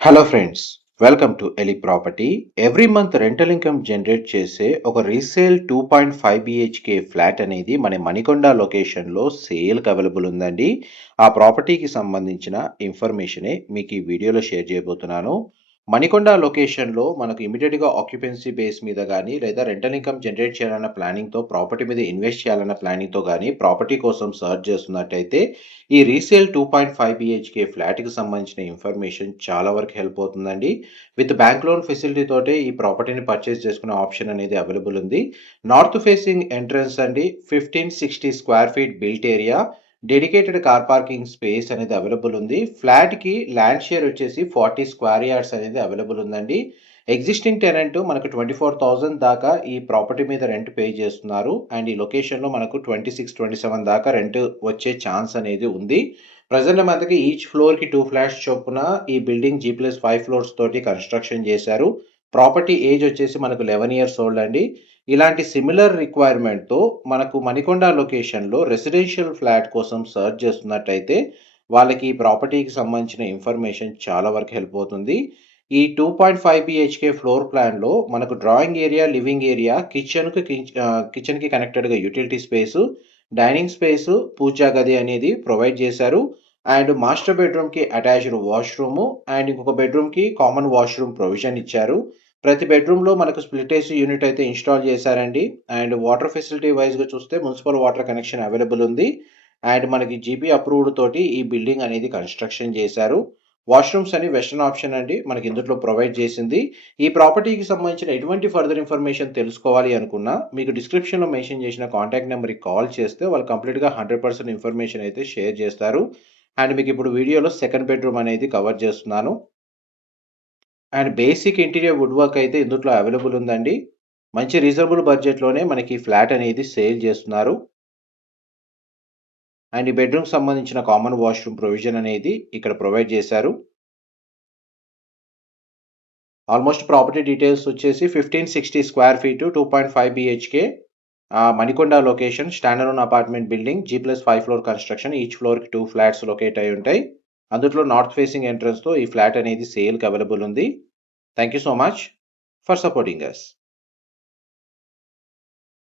Hello friends, welcome to Eli property. Every month rental income generate చేసే ఒక resale 2.5 BHK flat అనేది మన మణికొండ లొకేషన్లో సేల్కి అవైలబుల్ ఉందండి. ఆ ప్రాపర్టీకి సంబంధించిన ఇన్ఫర్మేషనే మీకు ఈ వీడియోలో షేర్ చేయబోతున్నాను. మణికొండ లొకేషన్లో మనకు ఇమీడియట్గా ఆక్యుపెన్సీ బేస్ మీద కానీ లేదా రెంటల్ ఇన్కమ్ జనరేట్ చేయాలన్న ప్లానింగ్తో ప్రాపర్టీ మీద ఇన్వెస్ట్ చేయాలన్న ప్లానింగ్తో కానీ ప్రాపర్టీ కోసం సర్చ్ చేస్తున్నట్టయితే ఈ రీసేల్ 2.5 బిహెచ్కే ఫ్లాట్కి సంబంధించిన ఇన్ఫర్మేషన్ చాలా వరకు హెల్ప్ అవుతుందండి. విత్ బ్యాంక్ లోన్ ఫెసిలిటీ తోటే ఈ ప్రాపర్టీని పర్చేస్ చేసుకునే ఆప్షన్ అనేది అవైలబుల్ ఉంది. నార్త్ ఫేసింగ్ ఎంట్రన్స్ అండి, 1560 square feet built area, dedicated car parking space అనేది అవైలబుల్ ఉంది. ఫ్లాట్కి ల్యాండ్ షేర్ వచ్చేసి 40 స్క్వేర్ యార్డ్స్ అనేది అవైలబుల్ ఉందండి. ఎగ్జిస్టింగ్ టెనెంట్ మనకు 24,000 దాకా ఈ ప్రాపర్టీ మీద రెంట్ పే చేస్తున్నారు. అండ్ ఈ లొకేషన్లో మనకు 26-27 దాకా రెంట్ వచ్చే ఛాన్స్ అనేది ఉంది. ప్రజెంట్ మనకి ఈచ్ ఫ్లోర్కి 2 ఫ్లాట్స్ చొప్పున ఈ బిల్డింగ్ G+5 ఫ్లోర్స్ తోటి కన్స్ట్రక్షన్ చేశారు. ప్రాపర్టీ ఏజ్ వచ్చేసి మనకు 11 ఇయర్స్ ఓల్డ్ అండి. ఇలాంటి సిమిలర్ రిక్వైర్మెంట్తో మనకు మణికొండ లొకేషన్లో రెసిడెన్షియల్ ఫ్లాట్ కోసం సర్చ్ చేస్తున్నట్టయితే వాళ్ళకి ఈ ప్రాపర్టీకి సంబంధించిన ఇన్ఫర్మేషన్ చాలా వరకు హెల్ప్ అవుతుంది. ఈ 2.5 బిహెచ్కే ఫ్లోర్ ప్లాన్లో మనకు డ్రాయింగ్ ఏరియా, లివింగ్ ఏరియా, కిచెన్కి కనెక్టెడ్గా యూటిలిటీ స్పేసు, డైనింగ్ స్పేసు, పూజా గది అనేది ప్రొవైడ్ చేశారు. అండ్ మాస్టర్ బెడ్రూమ్కి అటాచ్డ్ వాష్రూము అండ్ ఇంకొక బెడ్రూమ్కి కామన్ వాష్రూమ్ ప్రొవిజన్ ఇచ్చారు. ప్రతి బెడ్రూమ్లో మనకు స్ప్లిట్ ఏసీ యూనిట్ అయితే ఇన్స్టాల్ చేశారండి. అండ్ వాటర్ ఫెసిలిటీ వైజ్గా చూస్తే మున్సిపల్ వాటర్ కనెక్షన్ అవైలబుల్ ఉంది. అండ్ మనకి జీపీ అప్రూవ్డ్ తోటి ఈ బిల్డింగ్ అనేది కన్స్ట్రక్షన్ చేశారు. వాష్రూమ్స్ అని వెస్టర్న్ ఆప్షన్ అండి మనకి ఇందులో ప్రొవైడ్ చేసింది. ఈ ప్రాపర్టీకి సంబంధించిన ఎటువంటి ఫర్దర్ ఇన్ఫర్మేషన్ తెలుసుకోవాలి అనుకున్నా మీకు డిస్క్రిప్షన్లో మెన్షన్ చేసిన కాంటాక్ట్ నెంబర్కి కాల్ చేస్తే వాళ్ళు కంప్లీట్గా 100% ఇన్ఫర్మేషన్ అయితే షేర్ చేస్తారు. అండ్ మీకు ఇప్పుడు వీడియోలో సెకండ్ బెడ్రూమ్ అనేది కవర్ చేస్తున్నాను. And basic interior wood work అయితే ఇందులో అవైలబుల్ ఉందండి. మంచి రీజనబుల్ బడ్జెట్లోనే మనకి ఫ్లాట్ అనేది సేల్ చేస్తున్నారు. అండ్ ఈ బెడ్రూమ్కి సంబంధించిన కామన్ వాష్రూమ్ ప్రొవిజన్ అనేది ఇక్కడ ప్రొవైడ్ చేశారు. ఆల్మోస్ట్ ప్రాపర్టీ డీటెయిల్స్ వచ్చేసి 1560 square feet, 2.5 BHK, Manikonda location, standard apartment building, G+5 floor construction, each ఫ్లోర్కి 2 ఫ్లాట్స్ లొకేట్ అయి ఉంటాయి. అందులో నార్త్ ఫేసింగ్ ఎంట్రన్స్తో ఈ ఫ్లాట్ అనేది సేల్కి అవైలబుల్ ఉంది. Thank you so much for supporting us.